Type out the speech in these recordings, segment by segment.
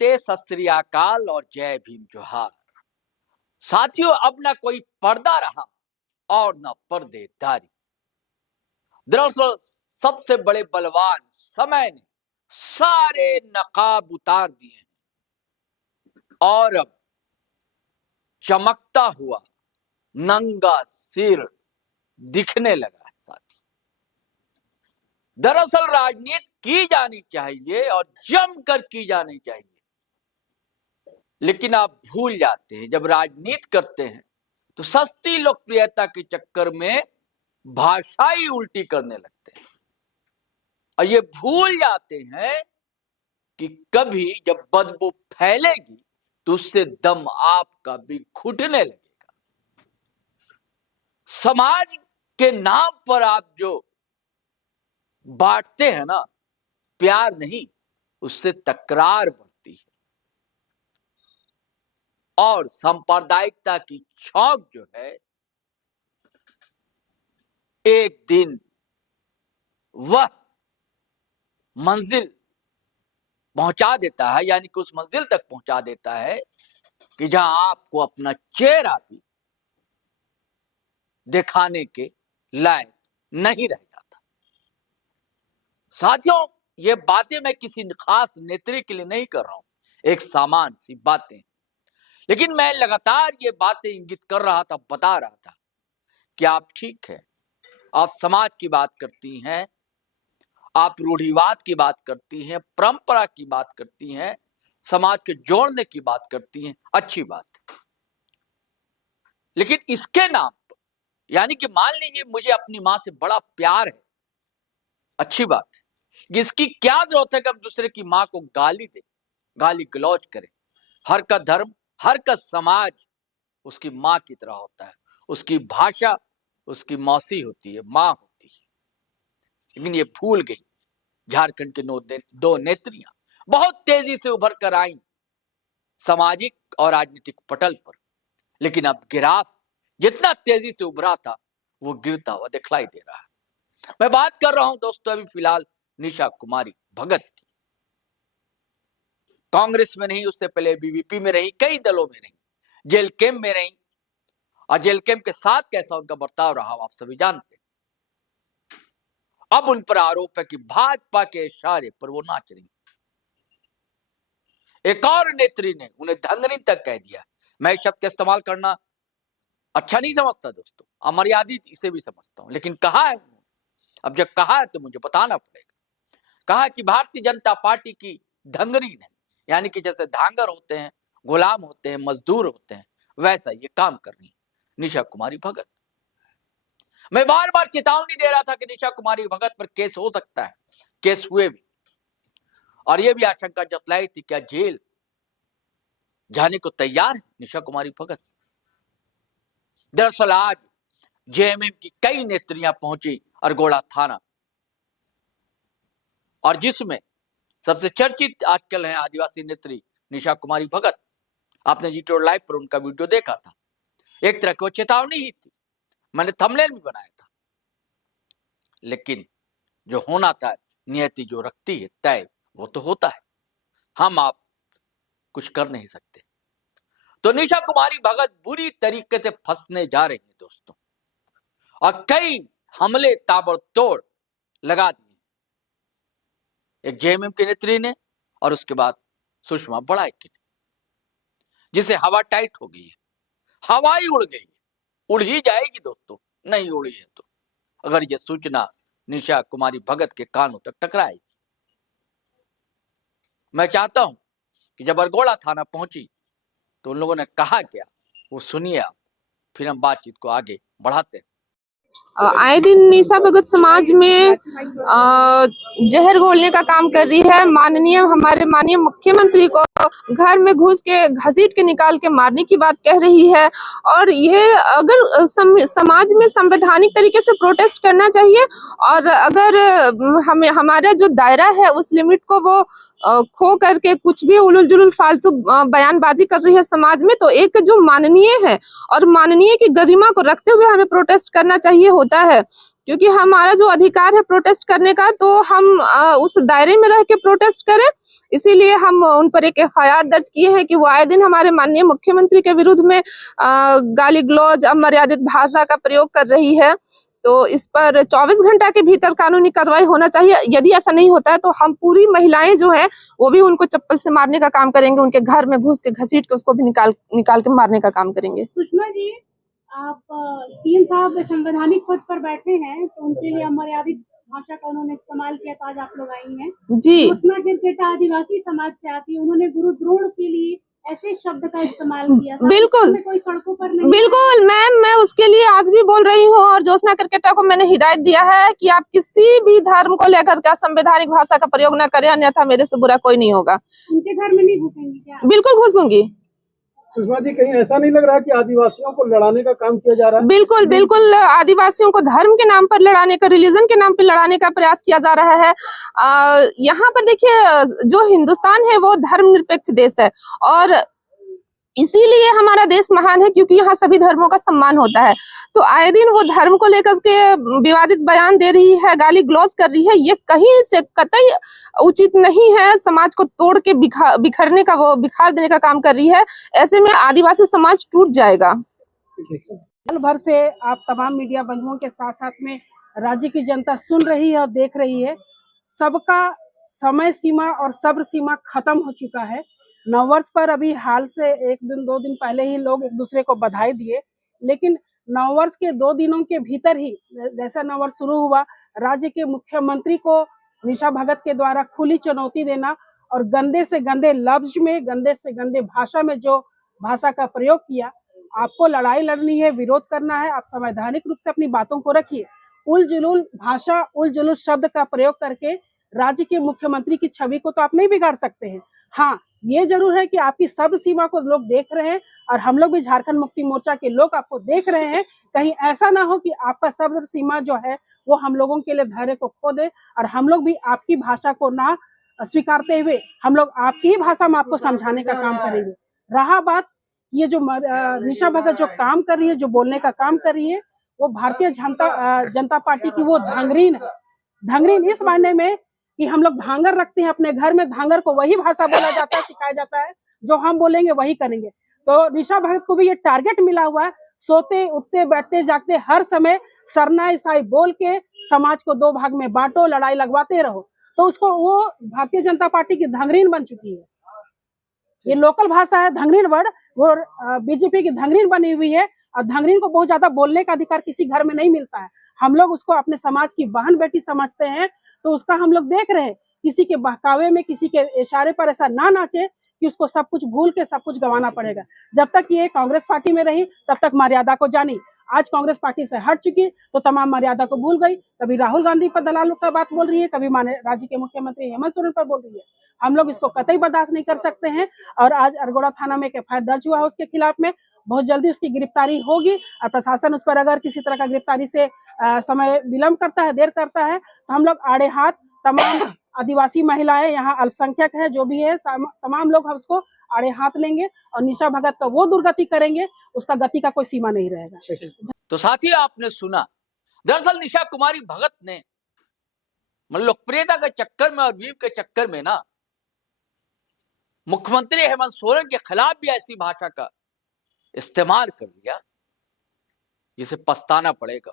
नमस्ते, सत श्री अकाल और जय भीम जोहार। साथियों, अब ना कोई पर्दा रहा और न पर्देदारी। दरअसल सबसे बड़े बलवान समय ने सारे नकाब उतार दिए हैं और अब चमकता हुआ नंगा सिर दिखने लगा है। साथी, दरअसल राजनीति की जानी चाहिए और जमकर की जानी चाहिए, लेकिन आप भूल जाते हैं जब राजनीति करते हैं तो सस्ती लोकप्रियता के चक्कर में भाषा ही उल्टी करने लगते हैं और ये भूल जाते हैं कि कभी जब बदबू फैलेगी तो उससे दम आपका भी घुटने लगेगा। समाज के नाम पर आप जो बांटते हैं ना, प्यार नहीं, उससे तकरार बढ़ती है और सांप्रदायिकता की छौंक जो है एक दिन वह मंजिल पहुंचा देता है, यानी कि उस मंजिल तक पहुंचा देता है कि जहां आपको अपना चेहरा भी दिखाने के लायक नहीं रह जाता। साथियों, ये बातें मैं किसी खास नेत्री के लिए नहीं कर रहा हूं, एक सामान्य सी बातें, लेकिन मैं लगातार ये बातें इंगित कर रहा था, बता रहा था कि आप ठीक है, आप समाज की बात करती हैं, आप रूढ़िवाद की बात करती हैं, परंपरा की बात करती हैं, समाज के जोड़ने की बात करती हैं, अच्छी बात है। लेकिन इसके नाम पर, यानी कि मान लीजिए मुझे अपनी मां से बड़ा प्यार है, अच्छी बात है, इसकी क्या जरूरत है कि हम दूसरे की मां को गाली दे, गाली गलौज करे। हर का धर्म, हर का समाज उसकी मां की तरह होता है, उसकी भाषा उसकी मौसी होती है, मां होती है। लेकिन ये भूल गई झारखंड के दो नेत्रियां बहुत तेजी से उभर कर आई सामाजिक और राजनीतिक पटल पर, लेकिन अब गिराफ जितना तेजी से उभरा था वो गिरता हुआ दिखलाई दे रहा है। मैं बात कर रहा हूं दोस्तों अभी फिलहाल निशा कुमारी भगत की। कांग्रेस में नहीं, उससे पहले बीबीपी में रही, कई दलों में रही, जेल कैंप में रही, और जेल कैंप के साथ कैसा उनका बर्ताव रहा आप सभी जानते हैं। अब उन पर आरोप है कि भाजपा के इशारे पर वो नाच रही। एक और नेत्री ने उन्हें धंगनी तक कह दिया। मैं इस शब्द का इस्तेमाल करना अच्छा नहीं समझता दोस्तों, अमर्यादित इसे भी समझता हूं, लेकिन कहा है, अब जब कहा है तो मुझे बताना पड़ेगा। कहा कि भारतीय जनता पार्टी की धंगनी ने, यानी कि जैसे धांगर होते हैं, गुलाम होते हैं, मजदूर होते हैं, वैसा ये काम कर रही है निशा कुमारी भगत। मैं बार बार चेतावनी दे रहा था कि निशा कुमारी भगत पर केस हो सकता है, केस हुए भी, और यह भी आशंका जतलाई थी क्या जेल जाने को तैयार है निशा कुमारी भगत। दरअसल आज जेएमएम की कई नेत्रियां पहुंची अरगोड़ा थाना, और जिसमें सबसे चर्चित आजकल है आदिवासी नेत्री निशा कुमारी भगत। आपने जी लाइव पर उनका वीडियो देखा था, एक तरह की वो चेतावनी ही थी, मैंने थंबनेल भी बनाया था। लेकिन जो होना था, नियति जो रखती है तय, वो तो होता है, हम आप कुछ कर नहीं सकते। तो निशा कुमारी भगत बुरी तरीके से फंसने जा रही है दोस्तों, और कई हमले ताबड़तोड़ लगा दिए, एक जेएमएम की नेत्री ने और उसके बाद सुषमा बड़ाइक ने, जिसे हवा टाइट हो गई है, हवा ही उड़ गई, उड़ ही जाएगी दोस्तों, नहीं उड़ी है तो, अगर यह सूचना निशा कुमारी भगत के कानों तक टकराएगी। मैं चाहता हूं कि जब अरगोड़ा थाना पहुंची तो उन लोगों ने कहा क्या वो सुनिए आप, फिर हम बातचीत को आगे बढ़ाते हैं। आए दिन निशा भगत समाज में जहर घोलने का काम कर रही है। हमारे माननीय मुख्यमंत्री को घर में घुस के घसीट के निकाल के मारने की बात कह रही है, और ये अगर समाज में संवैधानिक तरीके से प्रोटेस्ट करना चाहिए, और अगर हमें हमारा जो दायरा है उस लिमिट को वो खो करके कुछ भी उलुल जुलुल फालतू बयानबाजी कर रही है समाज में, तो एक जो माननीय है और माननीय की गरिमा को रखते हुए हमें प्रोटेस्ट करना चाहिए होता है, क्योंकि हमारा जो अधिकार है प्रोटेस्ट करने का, तो हम उस दायरे में रह के प्रोटेस्ट करें। इसीलिए हम उन पर एक एफआईआर दर्ज किए हैं कि वो आए दिन हमारे माननीय मुख्यमंत्री के विरुद्ध में गाली गलौज, अमर्यादित भाषा का प्रयोग कर रही है। तो इस पर 24 घंटा के भीतर कानूनी कार्रवाई होना चाहिए। यदि ऐसा नहीं होता है तो हम पूरी महिलाएं जो है वो भी उनको चप्पल से मारने का काम करेंगे, उनके घर में घुस के घसीट के उसको भी निकाल के मारने का काम करेंगे। सुषमा जी, आप सीएम साहब संवैधानिक पद पर बैठे हैं, तो उनके लिए अमर्यादित भाषा का उन्होंने इस्तेमाल किया, तो आज आप लोग आई हैं जी। ज्योत्सना केरकेटा आदिवासी समाज से आती है, उन्होंने गुरु द्रोण के लिए ऐसे शब्द का इस्तेमाल किया था। बिल्कुल कोई सड़कों पर नहीं, बिल्कुल मैम, मैं उसके लिए आज भी बोल रही हूँ और ज्योत्सना केरकेटा को मैंने हिदायत दिया है कि आप किसी भी धर्म को लेकर के संवैधानिक भाषा का प्रयोग न करें, अन्यथा मेरे से बुरा कोई नहीं होगा। उनके घर में नहीं घुसेंगी क्या? बिल्कुल घुसूंगी। सुषमा जी, कहीं ऐसा नहीं लग रहा कि आदिवासियों को लड़ाने का काम किया जा रहा है? बिल्कुल बिल्कुल, आदिवासियों को धर्म के नाम पर लड़ाने का, रिलीजन के नाम पर लड़ाने का प्रयास किया जा रहा है। यहाँ पर देखिए, जो हिंदुस्तान है वो धर्मनिरपेक्ष देश है और इसीलिए हमारा देश महान है, क्योंकि यहाँ सभी धर्मों का सम्मान होता है। तो आए दिन वो धर्म को लेकर के विवादित बयान दे रही है, गाली गलौज कर रही है, ये कहीं से कतई उचित नहीं है। समाज को तोड़ के बिखरने का, वो बिखार देने का काम कर रही है। ऐसे में आदिवासी समाज टूट जाएगा। साल भर से आप तमाम मीडिया बंधुओं के साथ साथ में राज्य की जनता सुन रही है और देख रही है। सबका समय सीमा और सब्र सीमा खत्म हो चुका है। नववर्ष पर अभी हाल से 1 दिन 2 दिन पहले ही लोग एक दूसरे को बधाई दिए, लेकिन नववर्ष के 2 दिनों के भीतर ही जैसा नववर्ष शुरू हुआ, राज्य के मुख्यमंत्री को निशा भगत के द्वारा खुली चुनौती देना और गंदे से गंदे लफ्ज में, गंदे से गंदे भाषा में जो भाषा का प्रयोग किया। आपको लड़ाई लड़नी है, विरोध करना है, आप संवैधानिक रूप से अपनी बातों को रखिए। उल जुलूल भाषा, उल जुलूल शब्द का प्रयोग करके राज्य के मुख्यमंत्री की छवि को तो आप नहीं बिगाड़ सकते हैं। हाँ, ये जरूर है कि आपकी सब्र सीमा को लोग देख रहे हैं और हम लोग भी झारखंड मुक्ति मोर्चा के लोग आपको देख रहे हैं। कहीं ऐसा ना हो कि आपका सब्र सीमा जो है वो हम लोगों के लिए धैर्य को खो दे और हम लोग भी आपकी भाषा को ना स्वीकारते हुए हम लोग आपकी ही भाषा में आपको समझाने का काम करेंगे। रहा बात ये जो निशा भगत जो काम कर रही है, जो बोलने का काम कर रही है, वो भारतीय जनता पार्टी की वो धांगरीन है। धांगरीन इस मायने में कि हम लोग धांगर रखते हैं अपने घर में, धांगर को वही भाषा बोला जाता है, सिखाया जाता है, जो हम बोलेंगे वही करेंगे। तो निशा भगत को भी ये टारगेट मिला हुआ है, सोते उठते बैठते जागते हर समय सरना ईसाई बोल के समाज को 2 भाग में बांटो, लड़ाई लगवाते रहो। तो उसको वो भारतीय जनता पार्टी की धांगरीन बन चुकी है। ये लोकल भाषा है धांगरीन वर्ड, वो बीजेपी की धांगरीन बनी हुई है और धांगरीन को बहुत ज्यादा बोलने का अधिकार किसी घर में नहीं मिलता है। हम लोग उसको अपने समाज की बहन बेटी समझते हैं, तो उसका हम लोग देख रहे हैं। किसी के बहकावे में, किसी के इशारे पर ऐसा ना नाचे कि उसको सब कुछ भूल के सब कुछ गंवाना पड़ेगा। जब तक ये कांग्रेस पार्टी में रही तब तक मर्यादा को जानी, आज कांग्रेस पार्टी से हट चुकी तो तमाम मर्यादा को भूल गई। कभी राहुल गांधी पर दलालों का बात बोल रही है, कभी राज्य के मुख्यमंत्री हेमंत सोरेन पर बोल रही है। हम लोग इसको कतई बर्दाश्त नहीं कर सकते हैं और आज अरगोड़ा थाना में एक एफआईआर दर्ज हुआ है उसके खिलाफ में। बहुत जल्दी उसकी गिरफ्तारी होगी और प्रशासन उस पर अगर किसी तरह का गिरफ्तारी से समय विलंब करता है, देर करता है, तो हम लोग आड़े हाथ तमाम आदिवासी महिलाएं, यहाँ अल्पसंख्यक है जो भी है, तमाम लोग हम उसको आड़े हाथ लेंगे और निशा भगत का वो दुर्गति करेंगे, उसका गति का कोई सीमा नहीं रहेगा। तो साथी आपने सुना, दरअसल निशा कुमारी भगत ने मतलब लोकप्रियता के चक्कर में और वीव के चक्कर में ना मुख्यमंत्री हेमंत सोरेन के खिलाफ भी ऐसी भाषा का इस्तेमाल कर दिया जिसे पछताना पड़ेगा।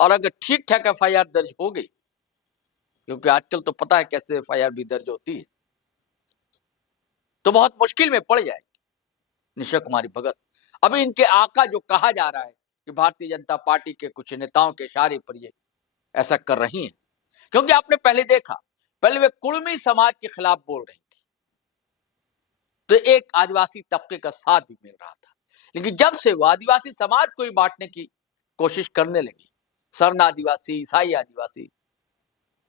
और अगर ठीक ठाक एफआईआर दर्ज हो गई, क्योंकि आजकल तो पता है कैसे एफआईआर भी दर्ज होती है, तो बहुत मुश्किल में पड़ जाएगी निशा कुमारी भगत। अभी इनके आका जो कहा जा रहा है कि भारतीय जनता पार्टी के कुछ नेताओं के इशारे पर ये ऐसा कर रही हैं, क्योंकि आपने पहले देखा, पहले वे कुर्मी समाज के खिलाफ बोल रही थी तो एक आदिवासी तबके का साथ भी मिल रहा था, लेकिन जब से वो आदिवासी समाज को ही बांटने की कोशिश करने लगी, सरना आदिवासी, ईसाई आदिवासी,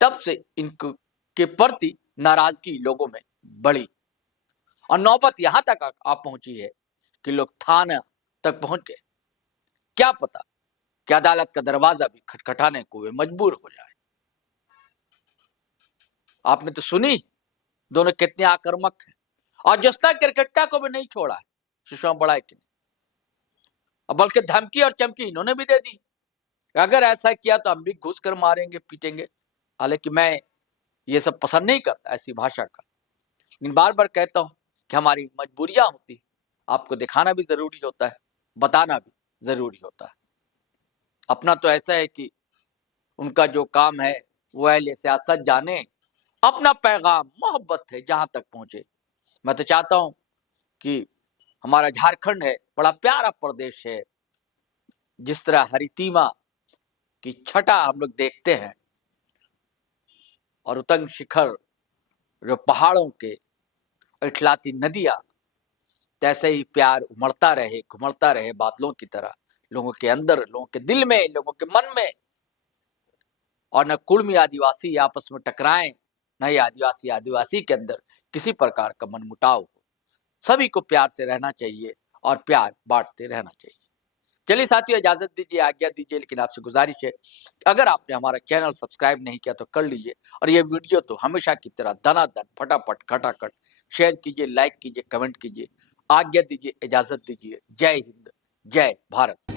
तब से इनको के प्रति नाराजगी लोगों में बढ़ी और नौबत यहां तक आप पहुंची है कि लोग थाना तक पहुंच गए। क्या पता कि अदालत का दरवाजा भी खटखटाने को वे मजबूर हो जाए। आपने तो सुनी दोनों कितने आक्रामक हैं। और जस्ता किरकिट्टा को भी नहीं छोड़ा है सुषमा बड़ाइक ने, बल्कि धमकी और चमकी इन्होंने भी दे दी, अगर ऐसा किया तो हम भी घुस कर मारेंगे पीटेंगे। हालांकि मैं ये सब पसंद नहीं करता ऐसी भाषा का, लेकिन बार बार कहता हूं कि हमारी मजबूरियां होती, आपको दिखाना भी जरूरी होता है, बताना भी जरूरी होता है। अपना तो ऐसा है कि उनका जो काम है वो अहले सियासत जाने, अपना पैगाम मोहब्बत है जहां तक पहुंचे। मैं तो चाहता हूं कि हमारा झारखंड है, बड़ा प्यारा प्रदेश है, जिस तरह हरितिमा की छटा हम लोग देखते हैं और उतंग शिखर जो पहाड़ों के इठलाती नदियां, तैसे ही प्यार उमड़ता रहे, घुमड़ता रहे बादलों की तरह लोगों के अंदर, लोगों के दिल में, लोगों के मन में। और न कुर्मी आदिवासी आपस में टकराएं, न ही आदिवासी आदिवासी के अंदर किसी प्रकार का मनमुटाव हो। सभी को प्यार से रहना चाहिए और प्यार बांटते रहना चाहिए। चलिए साथियों, इजाजत दीजिए, आज्ञा दीजिए, लेकिन आपसे गुजारिश है अगर आपने हमारा चैनल सब्सक्राइब नहीं किया तो कर लीजिए, और ये वीडियो तो हमेशा की तरह दनादन फटाफट खटाखट शेयर कीजिए, लाइक कीजिए, कमेंट कीजिए। आज्ञा दीजिए, इजाजत दीजिए। जय हिंद, जय भारत।